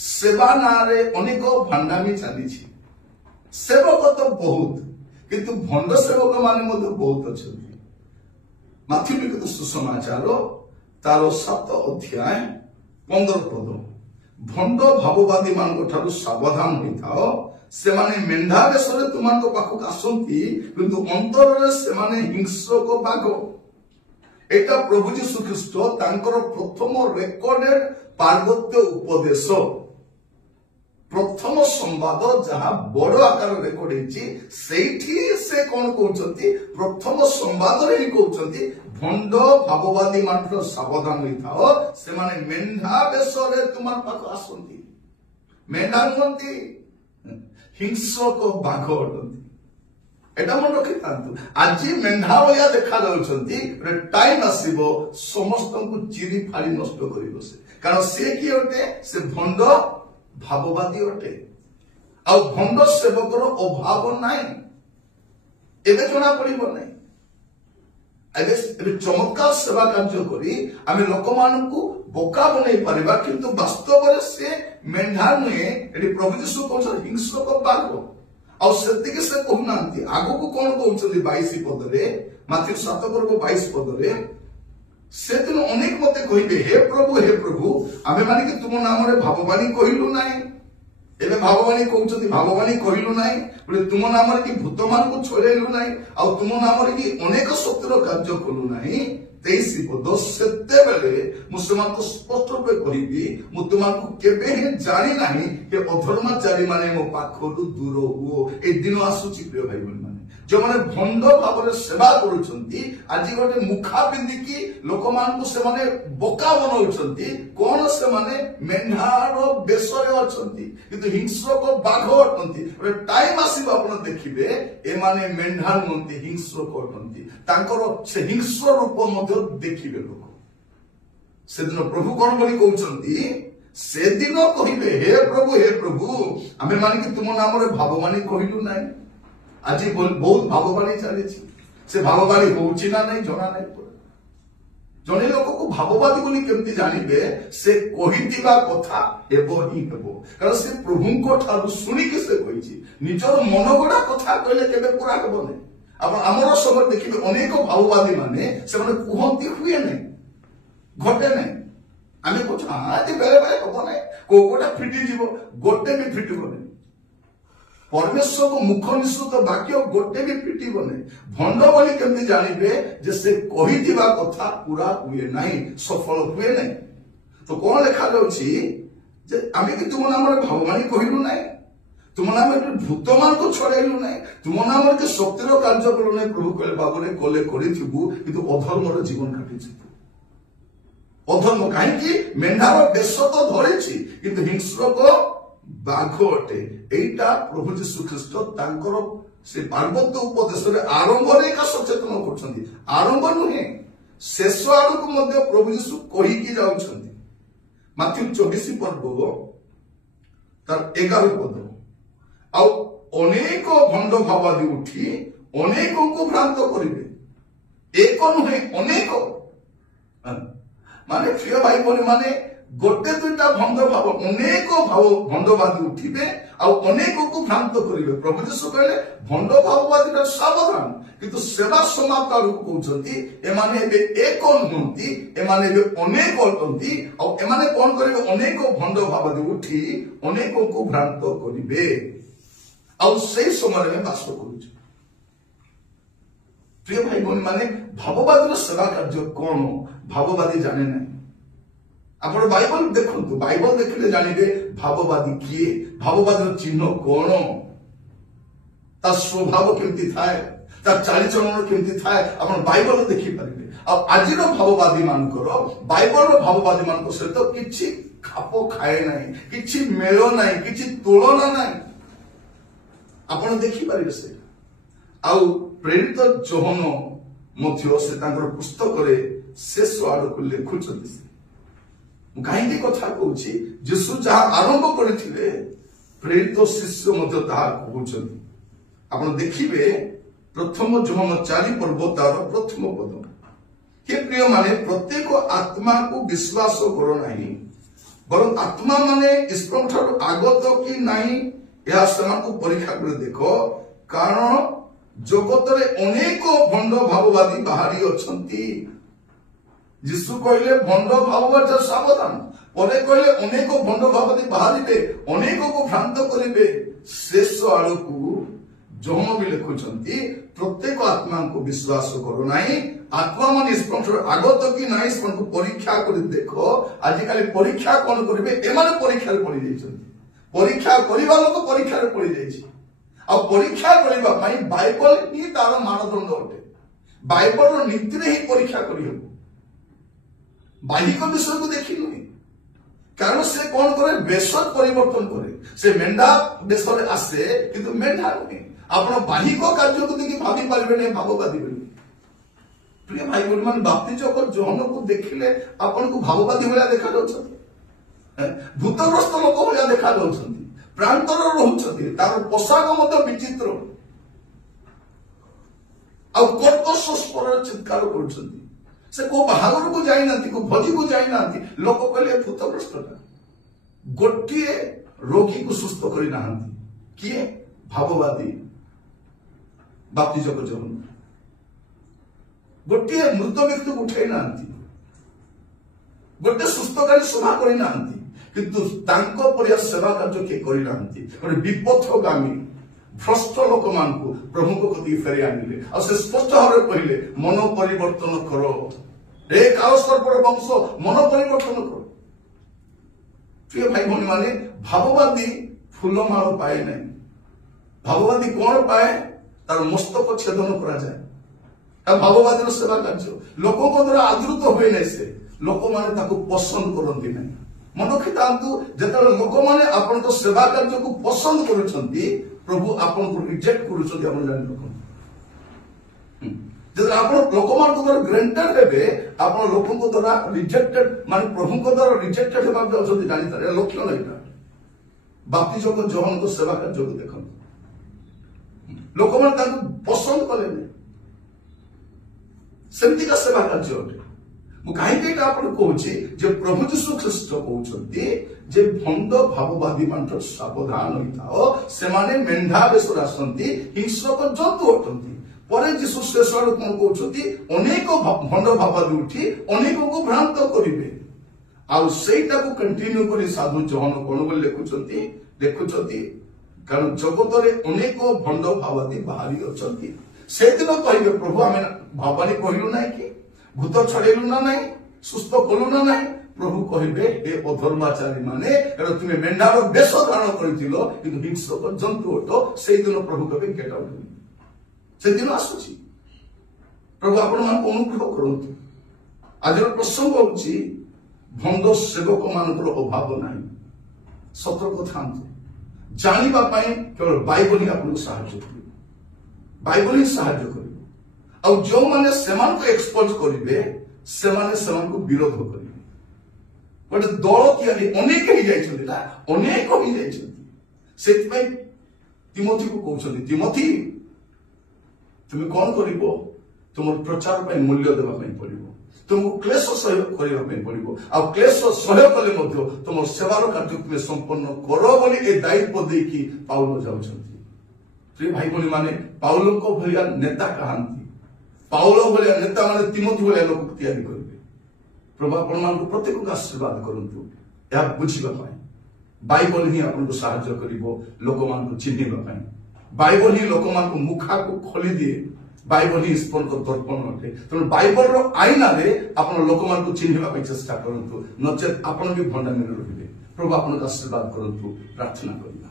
सेवा नारे अनेक भांडामी चली सेवक तो बहुत किंतु भंड सेवक माने बहुत अच्छा। माथ्यू लिखित सुसमाचार तार 7 अध्याय 15 पद भंड भाववादी मान सावधान होता से माने मेंढा बेश तुम पाखक आसती किंतु अंतर से माने हिंसक बाघ। एटा प्रभु जीशु ख्रीस्ट तांकर प्रथम रेकर्डेड पार्वत्य उपदेश प्रथम संवाद जहाँ बड़ आकार रेकर्ड से कौन कहते प्रथम संवाद कहते भंड भाववादी मान सावधान होता से माने मेंढा बेश तुम पाख आसती मेंढा नुहति हिंसक बाघ अटंती एटा मन रखी था आज मेंढा भया देखा टाइम आसब समस्त को चिरी फाड़ी नष्ट कर कारण से किए अटे से भंड भाववादी अटे आ भंड सेवकर अभाव नाई एबे जना पड़िबो नै एबे चमत्कार सेवा कार्य करी आमे लोक मानकु बोका बनै परिबा किंतु वास्तव रे से मेंढा नुहे एटी प्रभु यीशु कहछन हिंसक बाघ आ सेतिके से कहनांती आगु को कोन कहउछली 22 पद रे माथ्यू 7 पर्व 22 पद रे से दिन अनेक मते कहिबे हे प्रभु आमे माने कि तुम नाम रे भाववाणी कहिलु नाई एबे भाववाणी कहउछती भाववाणी कहिलु नाई बोले तुम नाम रे कि भूत मान को छोड़ेलु नाई आ तुम नाम रे कि अनेक शक्तिर कार्य कलु नाई 23 पद सेते बेले मुसलमान को स्पष्ट रूपे कहिबी मु तुमको केबे हे जानि नाही कि अधर्माचारी माने मो पाखरु दूर हो ए दिन आसुची प्रिय भाई बहन माने जो माने भंड भाव सेवा करुछंती आज गोटे मुखा पिंदिकी लोक मान को से माने बोका बनौछंती कोन से माने मेंढार बेसरे अछंती किंतु हिंसक बाघ अटंती गोटे टाइम आसीबा आपण देखिबे ए माने मेंढा नंती हिंसक अटंती तांकर से हिंस्र रूप मध्ये देखिबे लोक से दिन प्रभु कोन बोली कहउछंती से दिन कहिबे हे प्रभु आमे माने कि तुम नाम रे भाववाणी कहिलु नाही आज बहुत भाववाणी चली से भाववाणी होउची ना नहीं जना नहीं जने लोक को भाववादी बोली केमती जानिबे से कहितिबा कथा हेबो ही हेबो कारण से प्रभु को ठारु सुनी के से कहिची निजर मनगोडा कथा कहले केबे पूरा हेबो नै अब हमर समय देखिबे अनेक भाववादी माने से माने कुहंती हुए नै घटे नै आमे कुछ आज बेले बेले कबो नै कोकोटा फिटी जीवो गोटे भी फिटिबो नै परमेश्वर को मुख निश्चित वाक्य गोटे भी फिटिबो नै भंड बोली केमती जानिबे जे से कहितिबा कथा पूरा हुए नाही सफल हुए नै तो कोन लेखा जाउची जे आमे कि तुम नाम रे भाववाणी कहिलु नाही तुम नाम रे भूत मान को छोड़ेलु नाही तुम नाम रे शक्तिर कार्य कलु नाही प्रभु कहले बाबू रे कोले करिथिबु किंतु अधर्म रे जीवन काटिछि अधर्म काहे कि मेंढार बेश तो धरिछि किंतु हिंस्रक बाघ अटे एटा प्रभु जीशु ख्रीस्ट तांकर से पार्वत्य उपदेश रे आरंभ रे का सचेतन करछंती आरंभ नुहे शेष आड़ को मध्य प्रभु जीशु कहि कि जाउछंती माथ्यू 24 पर्व तार 11 पद आ अनेक भंड भाववादी उठी अनेक को भ्रांत करिवे एक नुहे अनेक माने प्रिय भाई बोली माने गोटे दुईटा भंड भाव अनेक भाव भंडवादी उठिबे आ अनेक को भ्रांत करिवे प्रभु यीशु कहले भंड भाववादी सावधान किंतु सेवा समाप्त आड़ को कहउछंती ए माने एबे एक नुहंती ए माने एबे अनेक अटंती आ ए माने कोन करिवे अनेक भंड भाववादी उठी अनेक को भ्रांत करिवे आ से समय में वास करूछ प्रिय भाई बहन माने भाववादी सेवा कार्य कोन भाववादी जाने नहीं आप बाइबल देखु बाइबल देखिले जानिबे भाववादी किए भाववादी चिन्ह कोन ता स्वभाव केमती थाए ता चालीचलन केमती थाए आपण बाइबल देखि परिबे आ आजिरो भाववादी मानकर बाइबल भाववादी मानकर से तो किछि खापो खाए नाही किछि मेलो नाही किछि तुलना नाही आपण देखि परिबे से आ प्रेरित जोहन मध्य से तांकर पुस्तक रे शेष आड़ को लिखुछंती कहीं कथा कहूँ जीशु जहाँ आरंभ करते प्रेरित शिष्य कहते आप देखिए प्रथम जोहन 4 पर्व तार प्रथम पद हे प्रिय माने प्रत्येक आत्मा को विश्वास करो नहीं बरं आत्मा माने ईश्वर ठारू आगत कि नहीं यह सेमानकु परीक्षा कर देखो कारण जगत रे अनेक भंड भाववादी बाहरी अछंती जीशु कहले भंड भाववादी सावधान परे कहले अनेक भंड भाववादी बाहरिबे अनेक को भ्रांत करिवे शेष आड़कू जौन भी लिखुंट प्रत्येक आत्मा को विश्वास करो नहीं आत्मा मान ईश्वर आगत कि ना ईश्वर को परीक्षा कर देखो आजिकल परीक्षा कौन करेंगे एमाने परीक्षा पड़ी जाइछन्ति परीक्षा करबा लोक परीक्षा पड़ी जाइछि आ परीक्षा करबा पई बाइबल ही तार मानदंड अटे बाइबल रो नीति रे ही परीक्षा करियो बाहिक विषय को देखिलुनी कारण से कौन करे वेश परिवर्तन करे से मेंढा वेश रे आसे किंतु मेंढा नहीं आपण बाहिक कार्य को देखि भाबी पारबे नहीं भाववादी बोली प्रिय भाई बोली मान बाप्तिज को जौन को देखिले आपण को भाववादी भलिया देखा जाउछथि भूतग्रस्त लोक भलिया देखा जाउछथि प्रांतर रहउछथि तार पोशाक मत विचित्र आ कर्कश स्वर चित्कार करूछथि से को बाहागर को जाई नांती को भोजी को जाई नांती लोक कहले भूतग्रस्त गोटिए रोगी को सुस्थ करि नांती किए भाववादी बाप्तिज को जौन गोटे मृत व्यक्ति को उठाई नांती गोटे सुस्थकारी सभा करि नांती किंतु तांको परिया सेवा कार्य के करि नांती गोटे विपथगामी भ्रष्ट लोक मान को प्रभु को कति फेरे आनिले आ से स्पष्ट भाव कहले मन परिवर्तन करो ए कालसर्पर वंश मन परिवर्तन करो प्रिय भाई भौणी माने भाववादी फूलमाल पाए नहीं भाववादी कौन पाए तार मस्तक छेदन करा जाए भाववादी सेवा कार्य लोकों द्वारा आदृत हुए नहीं से लोक माने ताको पसंद करती नहीं मन रखिथांतु जेतेबेले लोक माने आपण तो सेवा कार्य को पसंद करूछंती प्रभु आपण को रिजेक्ट करूछंती आपण जानि लोक जेते आपण लोक मान को द्वारा ग्रांटेड हेबे आपण लोक को द्वारा रिजेक्टेड माने प्रभु को द्वारा रिजेक्टेड हेबा जाउछंती जानि तारे लक्ष्य नइटा बाप्तिज को जहन को सेवा कार्य को देखन लोक मान ताको पसंद करेने सेमती का सेवा कार्य अटे मु कहीं आपण कहूची जे प्रभु यीशु ख्रीष्ट कहउछंती जे भंड भाववादी मानठ सावधान होइताओ से माने मेंढा बेसर आसंती हिंसक जंतु अटंती परे यीशु शेषर कोन कहउछंती अनेक भंड भाववादी उठी अनेक को भ्रांत करिवे आ सेटा को कंटिन्यू करी साधु जहन कोन बोल लेखुछंती कारण जगत रे अनेक भंड भाववादी बाहरी अछंती से दिन कहबे प्रभु आमे भाववादी कहिलु नाही कि भूत छड़ेलु ना नहीं सुस्थ कलु ना नहीं प्रभु कहबे ए अधर्माचारी माने एरो तुमे मेंढार बेश धारण करिथिलो किंतु हिंसक जंतु अटो से दिन प्रभु कहबे गेट आउट से दिन आसुची प्रभु आपण मान अनुग्रह करंतु आजर प्रसंग होची भंड सेवक मानकर अभाव नाही सतर्क थांतु जानिबा पई केवल बाइबल ही आपन सहायता करियो बाइबल ही सहायता करियो आ जो माने सेमान को एक्सपोज करिवे सेमाने सेमान को विरोध करिवे गोटे दल कियानी अनेक ही जाइछन्ति ना अनेक ही जाइछन्ति सेति पई तिमोथी को कहउछन्ति तिमोथी तुम कोन करिवो तुम प्रचार पई मूल्य देबा पई पड़िवो तुमको क्लेश सहयोग करिबा पई पड़िवो आ क्लेश सहयोग कले मध्ये तुम सेवार कार्य तुम संपन्न करो बोली ए दायित्व देकी पाउलो जाउछन्ति प्रिय भाई बोली माने पाउलो को भलिया नेता कहांती पाउलो भलिया नेता माने तिमोथी भलिया लोक तैयारी करिवे प्रभु आपण मान को प्रत्येक को आशीर्वाद करंतु या बुझिबा पई बाइबल ही आपन को सहायता करिवो लोक मान को चिन्हिबा पई बाइबल ही लोक मान को मुखा को खोली दिए बाइबल ही ईश्वर को दर्पण अटे तेणु बाइबल रो आईना रे आपण लोक मान को चिन्हिबा पई चेष्टा करंतु नचेत आपण भी भंडामी रहिबे प्रभु आपण को आशीर्वाद करंतु प्रार्थना करिबा।